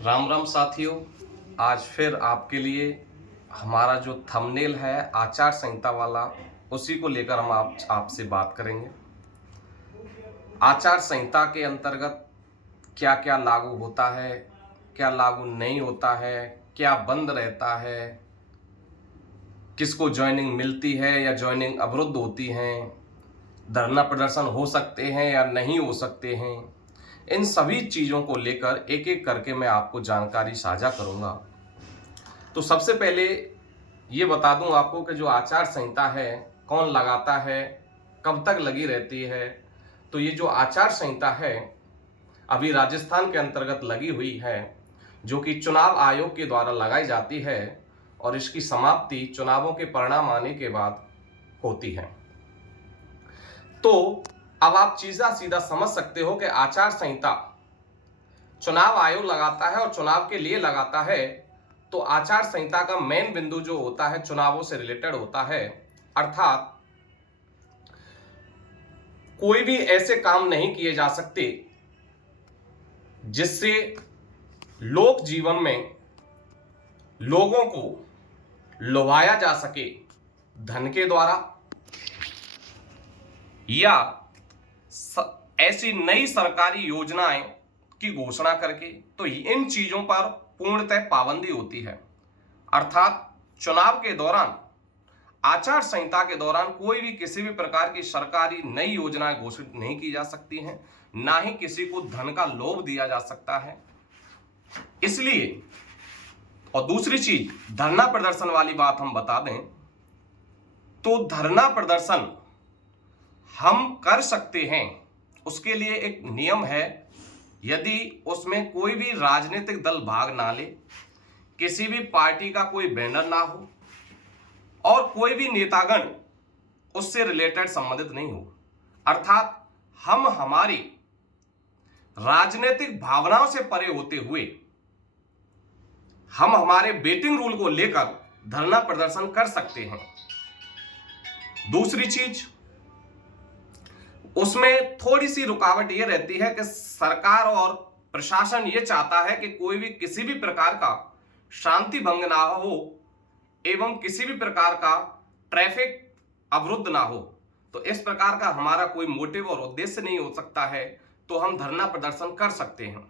राम राम साथियों। आज फिर आपके लिए हमारा जो थंबनेल है आचार संहिता वाला, उसी को लेकर हम आपसे बात करेंगे। आचार संहिता के अंतर्गत क्या क्या लागू होता है, क्या लागू नहीं होता है, क्या बंद रहता है, किसको ज्वाइनिंग मिलती है या ज्वाइनिंग अवरुद्ध होती है, धरना प्रदर्शन हो सकते हैं या नहीं हो सकते हैं। इन सभी चीज़ों को लेकर एक एक करके मैं आपको जानकारी साझा करूंगा। तो सबसे पहले ये बता दूं आपको कि जो आचार संहिता है कौन लगाता है, कब तक लगी रहती है। तो ये जो आचार संहिता है अभी राजस्थान के अंतर्गत लगी हुई है, जो कि चुनाव आयोग के द्वारा लगाई जाती है और इसकी समाप्ति चुनावों के परिणाम आने के बाद होती है। तो अब आप सीधा समझ सकते हो कि आचार संहिता चुनाव आयोग लगाता है और चुनाव के लिए लगाता है। तो आचार संहिता का मेन बिंदु जो होता है चुनावों से रिलेटेड होता है, अर्थात कोई भी ऐसे काम नहीं किए जा सकते जिससे लोक जीवन में लोगों को लुभाया जा सके धन के द्वारा, या ऐसी नई सरकारी योजनाएं की घोषणा करके। तो इन चीजों पर पूर्णतः पाबंदी होती है। अर्थात चुनाव के दौरान, आचार संहिता के दौरान कोई भी किसी भी प्रकार की सरकारी नई योजनाएं घोषित नहीं की जा सकती हैं, ना ही किसी को धन का लोभ दिया जा सकता है। इसलिए, और दूसरी चीज धरना प्रदर्शन वाली बात हम बता दें तो धरना प्रदर्शन हम कर सकते हैं, उसके लिए एक नियम है। यदि उसमें कोई भी राजनीतिक दल भाग ना ले, किसी भी पार्टी का कोई बैनर ना हो और कोई भी नेतागण उससे रिलेटेड संबंधित नहीं हो, अर्थात हम हमारी राजनीतिक भावनाओं से परे होते हुए हम हमारे वेटिंग रूल को लेकर धरना प्रदर्शन कर सकते हैं। दूसरी चीज, उसमें थोड़ी सी रुकावट यह रहती है कि सरकार और प्रशासन यह चाहता है कि कोई भी किसी भी प्रकार का शांति भंग ना हो एवं किसी भी प्रकार का ट्रैफिक अवरुद्ध ना हो। तो इस प्रकार का हमारा कोई मोटिव और उद्देश्य नहीं हो सकता है, तो हम धरना प्रदर्शन कर सकते हैं।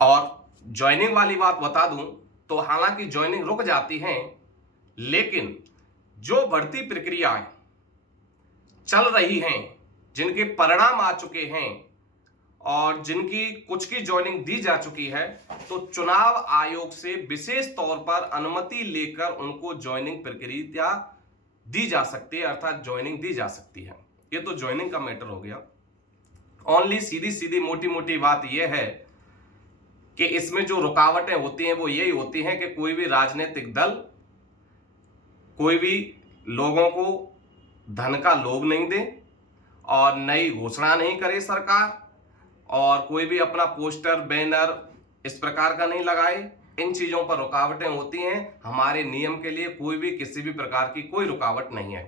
और ज्वाइनिंग वाली बात बता दूं तो हालांकि ज्वाइनिंग रुक जाती है, लेकिन जो भर्ती प्रक्रियाएं चल रही हैं, जिनके परिणाम आ चुके हैं और जिनकी कुछ की ज्वाइनिंग दी जा चुकी है, तो चुनाव आयोग से विशेष तौर पर अनुमति लेकर उनको ज्वाइनिंग प्रक्रिया दी जा सकती है, अर्थात ज्वाइनिंग दी जा सकती है। ये तो ज्वाइनिंग का मैटर हो गया। ओनली सीधी मोटी मोटी बात यह है कि इसमें जो रुकावटें होती हैं वो यही होती हैं कि कोई भी राजनीतिक दल कोई भी लोगों को धन का लोभ नहीं दे और नई घोषणा नहीं करे सरकार, और कोई भी अपना पोस्टर बैनर इस प्रकार का नहीं लगाए। इन चीजों पर रुकावटें होती हैं। हमारे नियम के लिए कोई भी किसी भी प्रकार की कोई रुकावट नहीं है।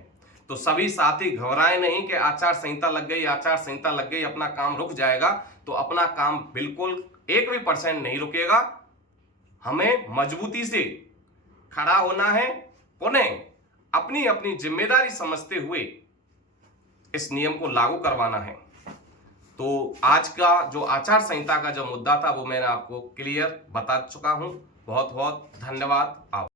तो सभी साथी घबराएं नहीं कि आचार संहिता लग गई, आचार संहिता लग गई, अपना काम रुक जाएगा। तो अपना काम बिल्कुल 1% नहीं रुकेगा। हमें मजबूती से खड़ा होना है, पुनः अपनी अपनी जिम्मेदारी समझते हुए इस नियम को लागू करवाना है। तो आज का जो आचार संहिता का जो मुद्दा था वो मैंने आपको क्लियर बता चुका हूं। बहुत बहुत धन्यवाद। आप